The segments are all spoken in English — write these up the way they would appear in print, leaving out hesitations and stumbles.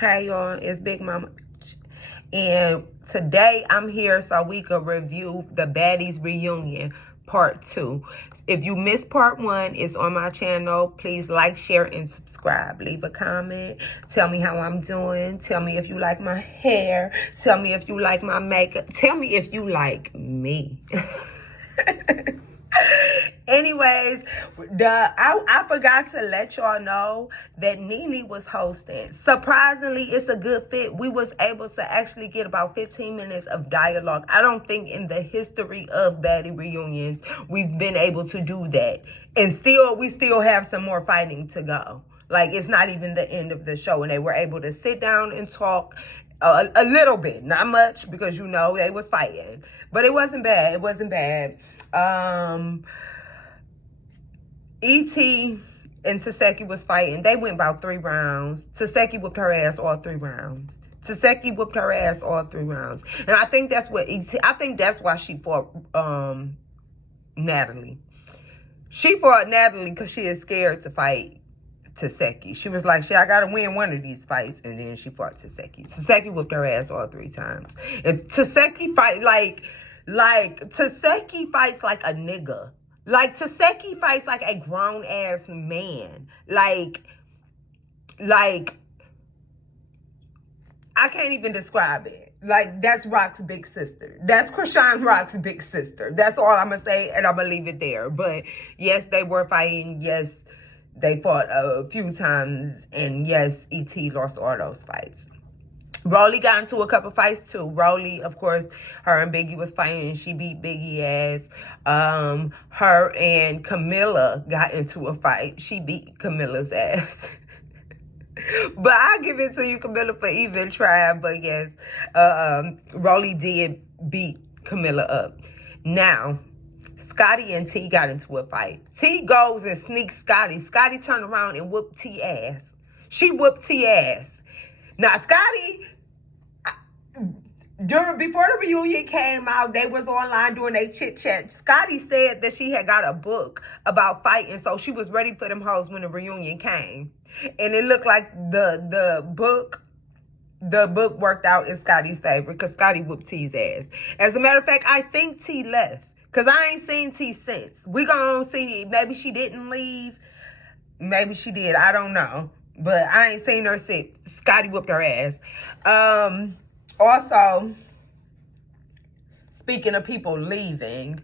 Hey y'all, it's Big Mama. And today I'm here so we could review the Baddies reunion part 2. If you missed part 1, it's on my channel. Please like, share, and subscribe. Leave a comment. Tell me how I'm doing. Tell me if you like my hair. Tell me if you like my makeup. Tell me if you like me. Anyways, I forgot to let y'all know that Nene was hosting. Surprisingly, it's a good fit. We was able to actually get about 15 minutes of dialogue. I don't think in the history of Baddie reunions we've been able to do that. And we still have some more fighting to go. Like, it's not even the end of the show, and they were able to sit down and talk a little bit, not much, because you know they was fighting, but it wasn't bad. It wasn't bad. E.T. and Taseki was fighting. They went about 3 rounds. Taseki whipped her ass all 3 rounds. Taseki whipped her ass all 3 rounds. And I think that's what I think that's why she fought Natalie. She fought Natalie because she is scared to fight Taseki. She was like, shit, I gotta win one of these fights. And then she fought Taseki. Taseki whipped her ass all 3 times. And Taseki fight like Taseki fights like a nigga. Like, Taseki fights like a grown-ass man. Like, I can't even describe it. Like, that's Rock's big sister. That's Krishan Rock's big sister. That's all I'm going to say, and I'm going to leave it there. But, yes, they were fighting. Yes, they fought a few times. And, yes, E.T. lost all those fights. Rolly got into a couple fights too. Rolly, of course, her and Biggie was fighting and she beat Biggie ass. Her and Camilla got into a fight. She beat Camilla's ass. But I'll give it to you, Camilla, for even trying. But yes, Rolly did beat Camilla up. Now, Scotty and T got into a fight. T goes and sneaks Scotty. Scotty turned around and whooped T ass. She whooped T ass. Now, Scotty, before the reunion came out, they was online doing a chit-chat. Scotty said that she had got a book about fighting, so she was ready for them hoes when the reunion came. And it looked like the book worked out in Scotty's favor because Scotty whooped T's ass. As a matter of fact, I think T left because I ain't seen T since. We gonna see. Maybe she didn't leave. Maybe she did. I don't know. But I ain't seen her since. Scotty whooped her ass. Also, speaking of people leaving,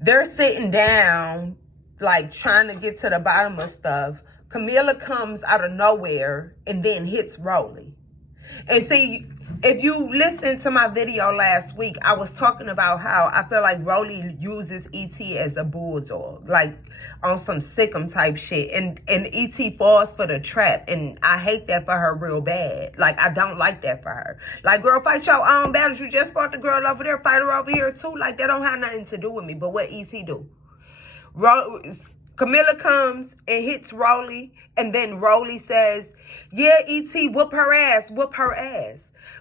they're sitting down, like, trying to get to the bottom of stuff. Camilla comes out of nowhere and then hits Rolly. And see, if you listened to my video last week, I was talking about how I feel like Rolly uses E.T. as a bulldog, like on some sick'em type shit. And E.T. falls for the trap. And I hate that for her real bad. Like, I don't like that for her. Like, girl, fight your own battles. You just fought the girl over there. Fight her over here, too. Like, that don't have nothing to do with me. But what E.T. do? Camilla comes and hits Rolly. And then Rolly says, yeah, E.T., whoop her ass. Whoop her ass.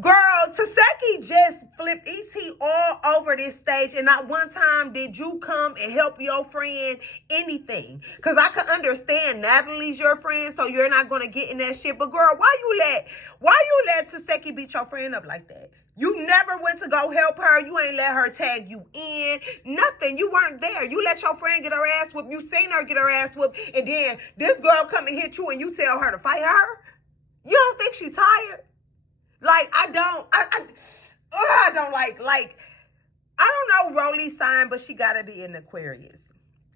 Girl, Taseki just flipped E.T. all over this stage, and not one time did you come and help your friend anything. Because I can understand Natalie's your friend, so you're not going to get in that shit. But girl, why you let Taseki beat your friend up like that? You never went to go help her. You ain't let her tag you in. Nothing. You weren't there. You let your friend get her ass whooped. You seen her get her ass whooped, and then this girl come and hit you, and you tell her to fight her? You don't think she's tired? Like, I don't know Rolly's sign, but she gotta be an Aquarius.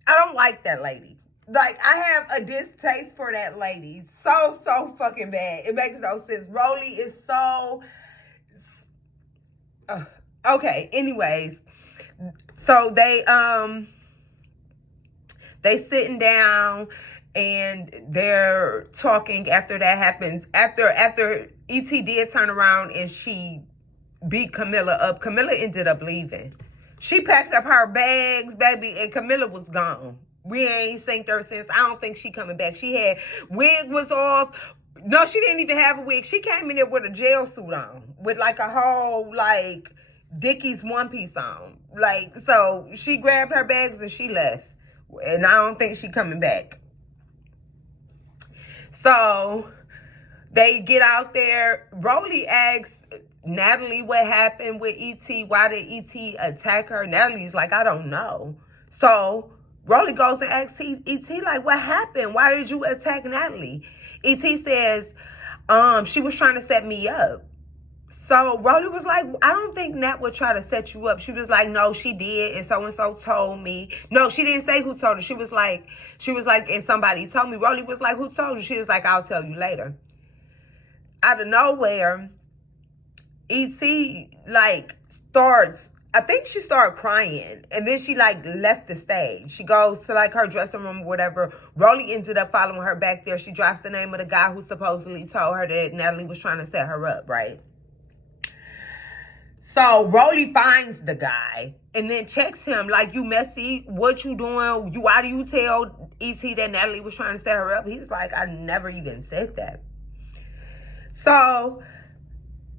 I don't like that lady. Like, I have a distaste for that lady. So fucking bad. It makes no sense. Rolly is so... okay, anyways. So they sitting down and they're talking after that happens. After E.T. did turn around and she beat Camilla up, Camilla ended up leaving. She packed up her bags, baby, and Camilla was gone. We ain't seen her since. I don't think she coming back. She had, wig was off. No, she didn't even have a wig. She came in there with a jail suit on, with like a whole, like, Dickies one piece on. Like, so she grabbed her bags and she left. And I don't think she coming back. So They get out there. Rolly asks Natalie what happened with E.T. Why did E.T. attack her? Natalie's like, I don't know. So Rolly goes and asks E.T. like, what happened? Why did you attack Natalie? E.T. says, she was trying to set me up. So Rolly was like, I don't think Nat would try to set you up. She was like, no, she did, and so told me. No, she didn't say who told her. She was like, and somebody told me. Rolly was like, who told you? She was like, I'll tell you later. Out of nowhere, E.T. like starts, I think she started crying, and then she like left the stage. She goes to like her dressing room or whatever. Rolly ended up following her back there. She drops the name of the guy who supposedly told her that Natalie was trying to set her up, right? So Rolly finds the guy and then checks him like, you messy, what you doing? Why do you tell E.T. that Natalie was trying to set her up? He's like, I never even said that. So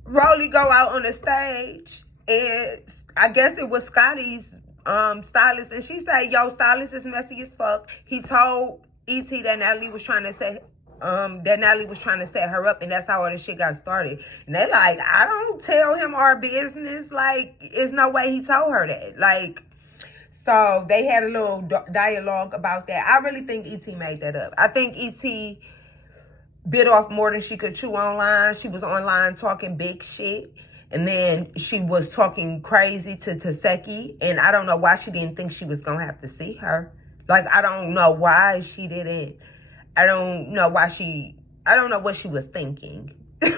Rolly go out on the stage, and I guess it was Scotty's stylist, and she said, yo, stylist is messy as fuck. He told E.T. that Natalie was trying to set her up, and that's how all this shit got started. And they like, I don't tell him our business. Like, there's no way he told her that. Like, so they had a little dialogue about that. I really think E.T. made that up. I think E.T. bit off more than she could chew online. She was online talking big shit, and then she was talking crazy to Taseki, and I don't know why she didn't think she was gonna have to see her. Like, I don't know why she didn't. I don't know what she was thinking. I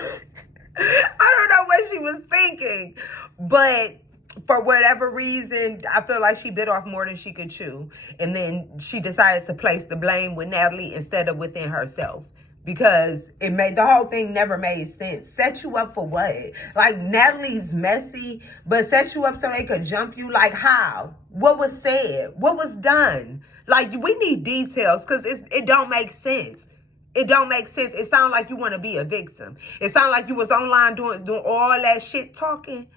don't know what she was thinking. But for whatever reason, I feel like she bit off more than she could chew. And then she decided to place the blame with Natalie instead of within herself. Because the whole thing never made sense. Set you up for what? Like, Natalie's messy, but set you up so they could jump you? Like, how? What was said? What was done? Like, we need details, because it don't make sense. It don't make sense. It sounds like you want to be a victim. It sounds like you was online doing all that shit talking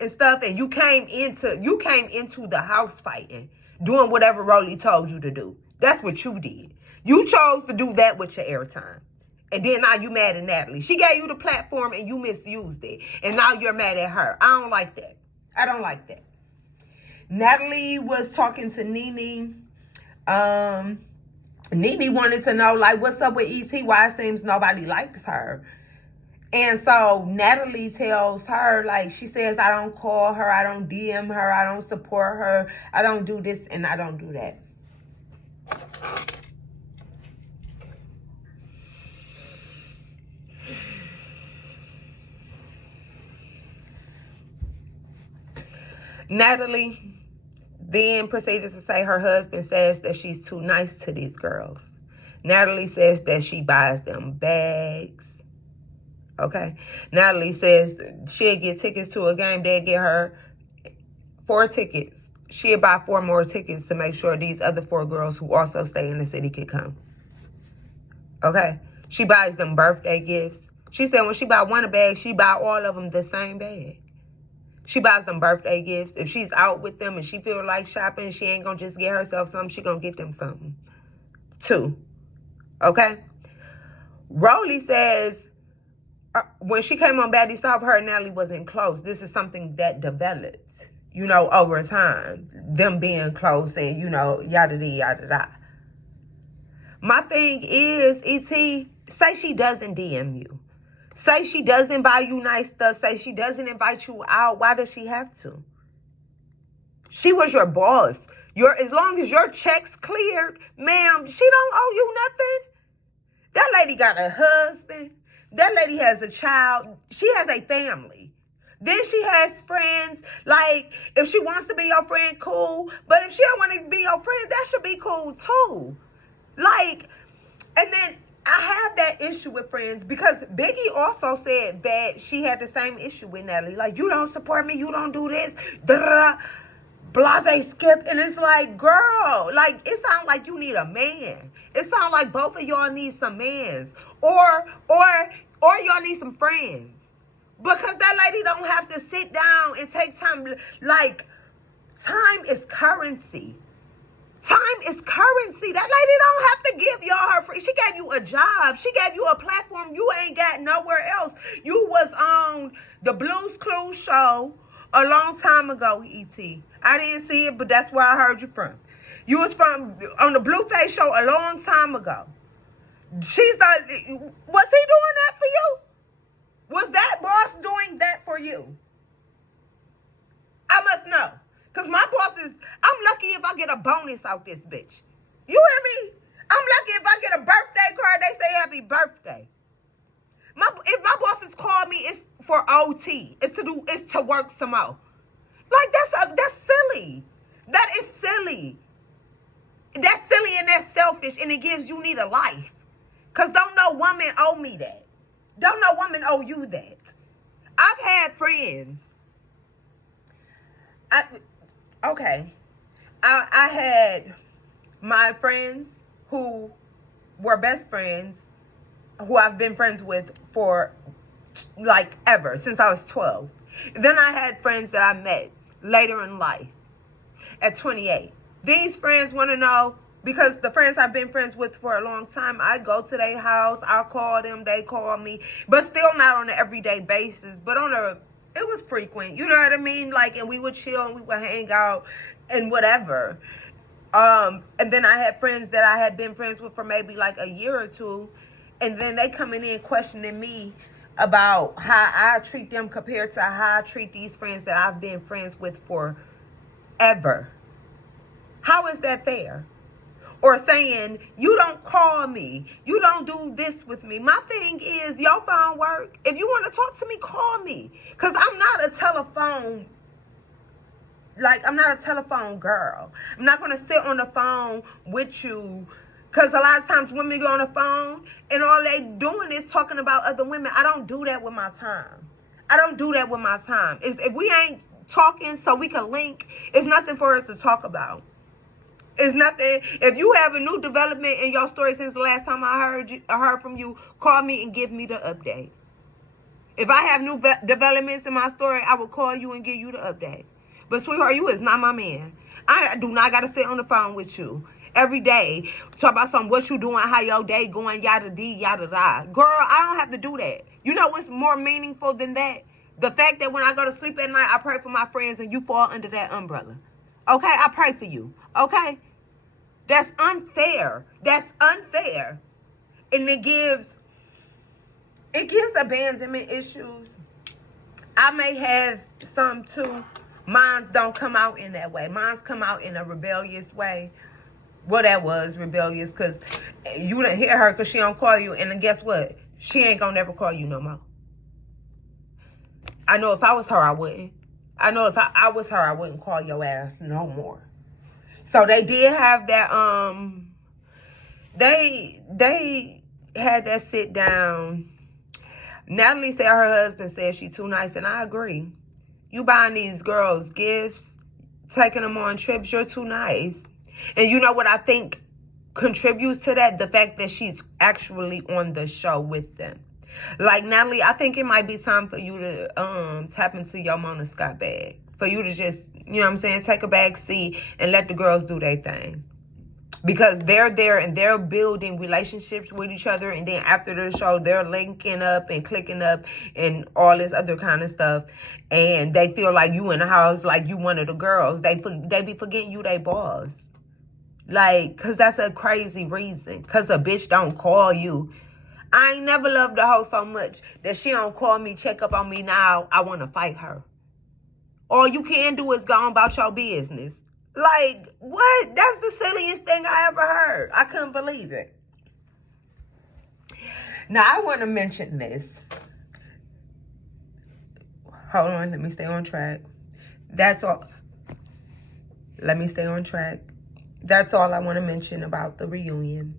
and stuff, and you came into the house fighting, doing whatever Rolly told you to do. That's what you did. You chose to do that with your airtime. And then now you mad at Natalie. She gave you the platform and you misused it. And now you're mad at her. I don't like that. I don't like that. Natalie was talking to Nene. Nene wanted to know, like, what's up with E.T.? Why it seems nobody likes her. And so Natalie tells her, like, she says, I don't call her, I don't DM her, I don't support her, I don't do this, and I don't do that. Natalie then proceeded to say her husband says that she's too nice to these girls. Natalie says that she buys them bags. Okay. Natalie says she'll get tickets to a game. They'll get her 4 tickets. She'll buy 4 more tickets to make sure these other 4 girls who also stay in the city can come. Okay. She buys them birthday gifts. She said when she buy one a bag, she buy all of them the same bag. She buys them birthday gifts. If she's out with them and she feel like shopping, she ain't going to just get herself something. She going to get them something. 2. Okay? Rolly says when she came on Baddies South, her and Natalie wasn't close. This is something that developed, you know, over time. Them being close and, you know, yada-da. My thing is, E.T., say she doesn't DM you. Say she doesn't buy you nice stuff. Say she doesn't invite you out. Why does she have to? She was your boss. As long as your check's cleared, ma'am, she don't owe you nothing. That lady got a husband. That lady has a child. She has a family. Then she has friends. Like, if she wants to be your friend, cool. But if she don't want to be your friend, that should be cool too. Like, and then I have that issue with friends because Biggie also said that she had the same issue with Natalie. Like, you don't support me, you don't do this, blase skip. And it's like, girl, like, it sounds like you need a man. It sounds like both of y'all need some mans. Or y'all need some friends. Because that lady don't have to sit down and take time. Like, time is currency. Time is currency. That lady don't have to give y'all her free. She gave you a job. She gave you a platform you ain't got nowhere else. You was on the Blues Clues show a long time ago, E.T. I didn't see it, but that's where I heard you from. You was on the Blueface show a long time ago. Was he doing that for you? Was that boss doing that for you? I must know. Because my boss I'm lucky if I get a bonus out this bitch. You hear me? I'm lucky if I get a birthday card, they say happy birthday. If my bosses call me, it's for OT. It's to work some more. Like, that's silly. That is silly. That's silly and that's selfish, and it gives you need a life. Because don't no woman owe me that. Don't no woman owe you that. I've had friends. I had my friends who were best friends, who I've been friends with for like ever, since I was 12. Then I had friends that I met later in life at 28. These friends want to know, because the friends I've been friends with for a long time, I go to their house, I call them, they call me, but still not on an everyday basis, but it was frequent, you know what I mean? Like, and we would chill and we would hang out and whatever. And then I had friends that I had been friends with for maybe like a year or two, and then they coming in questioning me about how I treat them compared to how I treat these friends that I've been friends with forever. How is that fair? Or saying, you don't call me, you don't do this with me. My thing is, your phone work. If you want to talk to me, call me. Because I'm not a telephone, I'm not a telephone girl. I'm not going to sit on the phone with you. Because a lot of times women go on the phone and all they doing is talking about other women. I don't do that with my time. I don't do that with my time. If we ain't talking so we can link, it's nothing for us to talk about. It's nothing. If you have a new development in your story since the last time I heard from you, call me and give me the update. If I have new developments in my story, I will call you and give you the update. But sweetheart, you is not my man. I do not got to sit on the phone with you every day, talk about what you doing, how your day going, yada dee, yada da. Girl, I don't have to do that. You know what's more meaningful than that? The fact that when I go to sleep at night, I pray for my friends and you fall under that umbrella. Okay, I pray for you. Okay? That's unfair. That's unfair. And it gives abandonment issues. I may have some too. Mine don't come out in that way. Mine come out in a rebellious way. Well, that was rebellious because you didn't hear her because she don't call you. And then guess what? She ain't gonna never call you no more. I know if I was her, I wouldn't. I know if I was her, I wouldn't call your ass no more. So they did have that, they had that sit down. Natalie said her husband said she too nice, and I agree. You buying these girls gifts, taking them on trips, you're too nice. And you know what I think contributes to that? The fact that she's actually on the show with them. Like, Natalie, I think it might be time for you to tap into your Mona Scott bag. For you to just, you know what I'm saying, take a back seat and let the girls do their thing. Because they're there and they're building relationships with each other. And then after the show, they're linking up and clicking up and all this other kind of stuff. And they feel like you in the house, like you one of the girls. They be forgetting you they boss. Like, because that's a crazy reason. Because a bitch don't call you. I ain't never loved the hoe so much that she don't call me, check up on me now. I want to fight her. All you can do is go on about your business. Like, what? That's the silliest thing I ever heard. I couldn't believe it. Now, I want to mention this. Hold on. Let me stay on track. That's all. Let me stay on track. That's all I want to mention about the reunion.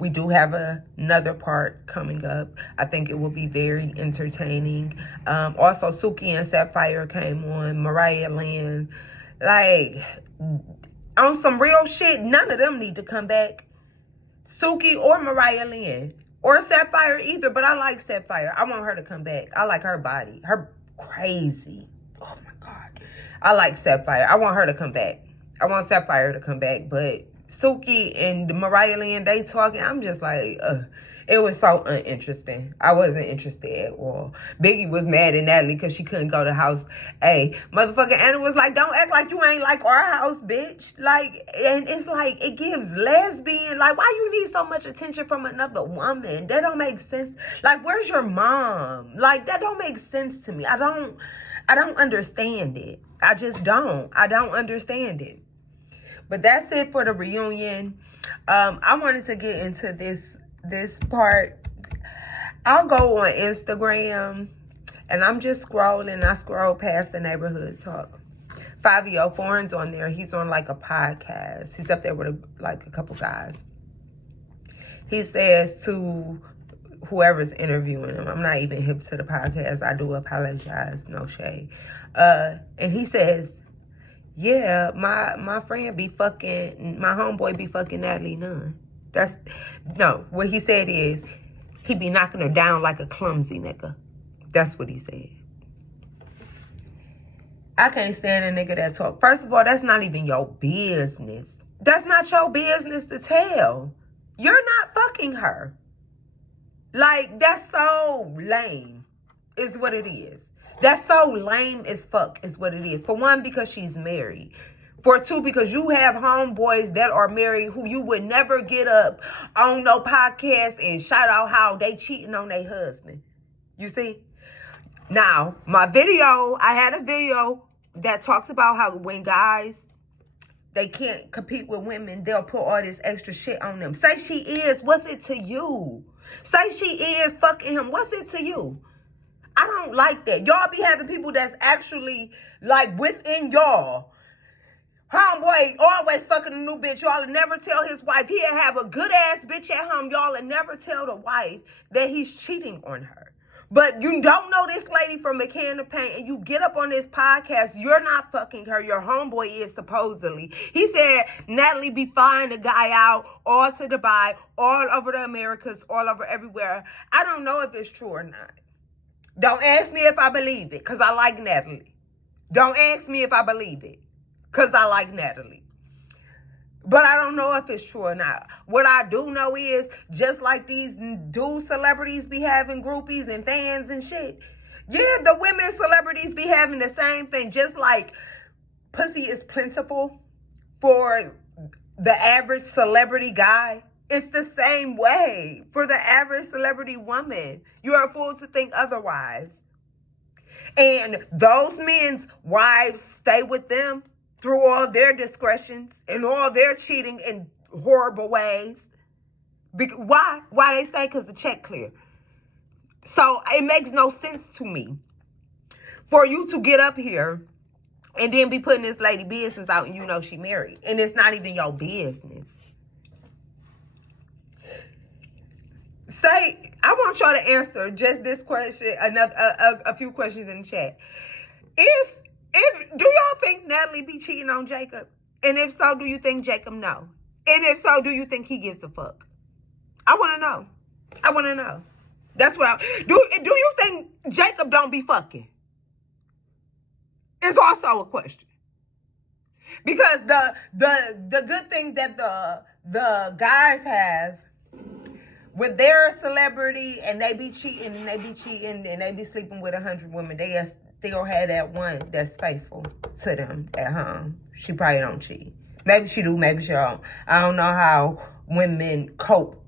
We do have another part coming up. I think it will be very entertaining. Also, Suki and Sapphire came on. Mariah Lynn. Like, on some real shit, none of them need to come back. Suki or Mariah Lynn. Or Sapphire either, but I like Sapphire. I want her to come back. I like her body. Her crazy. Oh, my God. I like Sapphire. I want her to come back. I want Sapphire to come back, but Suki and Mariah Lynn, they talking. I'm just like, it was so uninteresting. I wasn't interested at all. Biggie was mad at Natalie because she couldn't go to house. Hey, motherfucking Anna was like, don't act like you ain't like our house, bitch. Like, and it's like, it gives lesbian. Like, why you need so much attention from another woman? That don't make sense. Like, where's your mom? Like, that don't make sense to me. I don't understand it. I just don't. I don't understand it. But that's it for the reunion. I wanted to get into this part. I'll go on Instagram and I'm just scrolling. I scroll past the neighborhood talk. Fivio Foreign's on there. He's on like a podcast. He's up there with a couple guys. He says to whoever's interviewing him, I'm not even hip to the podcast. I do apologize. No shade. And he says, yeah, my friend be fucking, my homeboy be fucking Natalie Nunn. What he said is, he be knocking her down like a clumsy nigga. That's what he said. I can't stand a nigga that talk. First of all, that's not even your business. That's not your business to tell. You're not fucking her. Like, that's so lame, is what it is. That's so lame as fuck is what it is. For one, because she's married. For two, because you have homeboys that are married who you would never get up on no podcast and shout out how they cheating on their husband. You see? Now, I had a video that talks about how when guys, they can't compete with women, they'll put all this extra shit on them. Say she is, what's it to you? Say she is fucking him, what's it to you? I don't like that. Y'all be having people that's actually, like, within y'all. Homeboy always fucking a new bitch. Y'all will never tell his wife. He'll have a good-ass bitch at home. Y'all will never tell the wife that he's cheating on her. But you don't know this lady from a can of paint, and you get up on this podcast. You're not fucking her. Your homeboy is, supposedly. He said Natalie be flying the guy out all to Dubai, all over the Americas, all over everywhere. I don't know if it's true or not. Don't ask me if I believe it, because I like Natalie. Don't ask me if I believe it, because I like Natalie. But I don't know if it's true or not. What I do know is, just like these dude celebrities be having groupies and fans and shit, yeah, the women celebrities be having the same thing. Just like pussy is plentiful for the average celebrity guy, it's the same way for the average celebrity woman. You are a fool to think otherwise. And those men's wives stay with them through all their discretions and all their cheating in horrible ways. Why? Why they stay? Because the check clear. So it makes no sense to me for you to get up here and then be putting this lady business out and you know she married. And it's not even your business. Say, I want y'all to answer just this question, a few questions in the chat. If do y'all think Natalie be cheating on Jacob? And if so, do you think Jacob know? And if so, do you think he gives a fuck? I want to know. I want to know. That's what do you think Jacob don't be fucking? It's also a question. Because the good thing that the guys have with their celebrity, and they be cheating and they be sleeping with 100 women, they still have that one that's faithful to them at home. She probably don't cheat. Maybe she do, maybe she don't. I don't know how women cope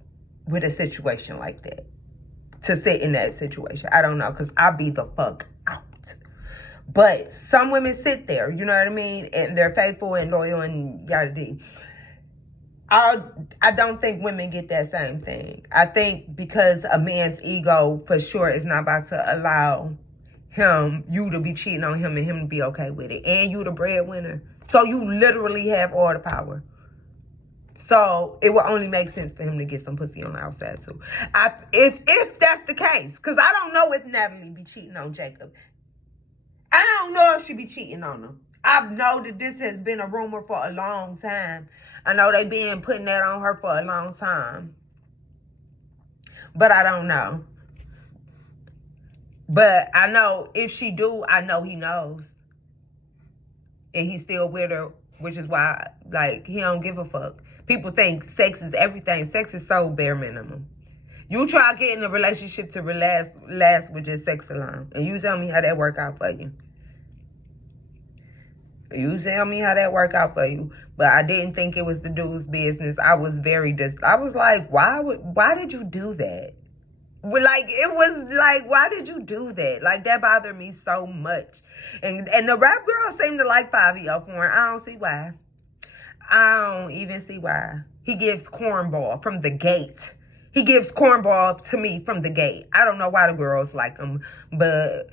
with a situation like that. To sit in that situation. I don't know, because I'll be the fuck out. But some women sit there, you know what I mean? And they're faithful and loyal and yada yada. I don't think women get that same thing. I think because a man's ego for sure is not about to allow you to be cheating on him and him to be okay with it. And you the breadwinner. So you literally have all the power. So it will only make sense for him to get some pussy on the outside too. If that's the case. Because I don't know if Natalie be cheating on Jacob. I don't know if she be cheating on him. I know that this has been a rumor for a long time. I know they been putting that on her for a long time. But I don't know. But I know if she do, I know he knows. And he's still with her which is why, like, he don't give a fuck. People think sex is everything. Sex is so bare minimum. You try getting a relationship to last with just sex alone. And you tell me how that work out for you. You tell me how that work out for you. But I didn't think it was the dude's business. I was I was like, why did you do that? Like, it was like, why did you do that? Like, that bothered me so much. And the rap girl seemed to like Fivio for him. I don't see why. I don't even see why. He gives cornball from the gate. He gives cornball to me from the gate. I don't know why the girls like him, but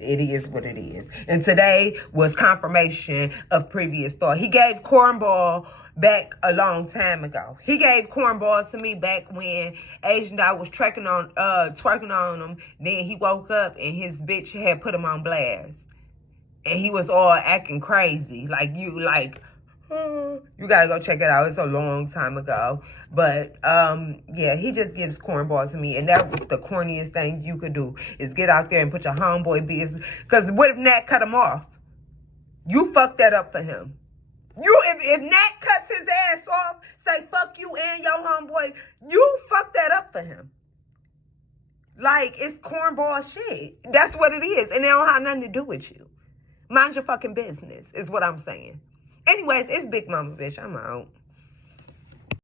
it is what it is. And today was confirmation of previous thought. He gave cornball back a long time ago. He gave cornball to me back when Asian Dog was twerking on him. Then he woke up and his bitch had put him on blast. And he was all acting crazy. Like, you gotta go check it out. It's a long time ago. But, yeah, he just gives cornball to me. And that was the corniest thing you could do, is get out there and put your homeboy business. Because what if Nat cut him off? You fucked that up for him. If Nat cuts his ass off, say fuck you and your homeboy, you fucked that up for him. Like, it's cornball shit. That's what it is. And it don't have nothing to do with you. Mind your fucking business, is what I'm saying. Anyways, it's Big Mama, bitch. I'm out.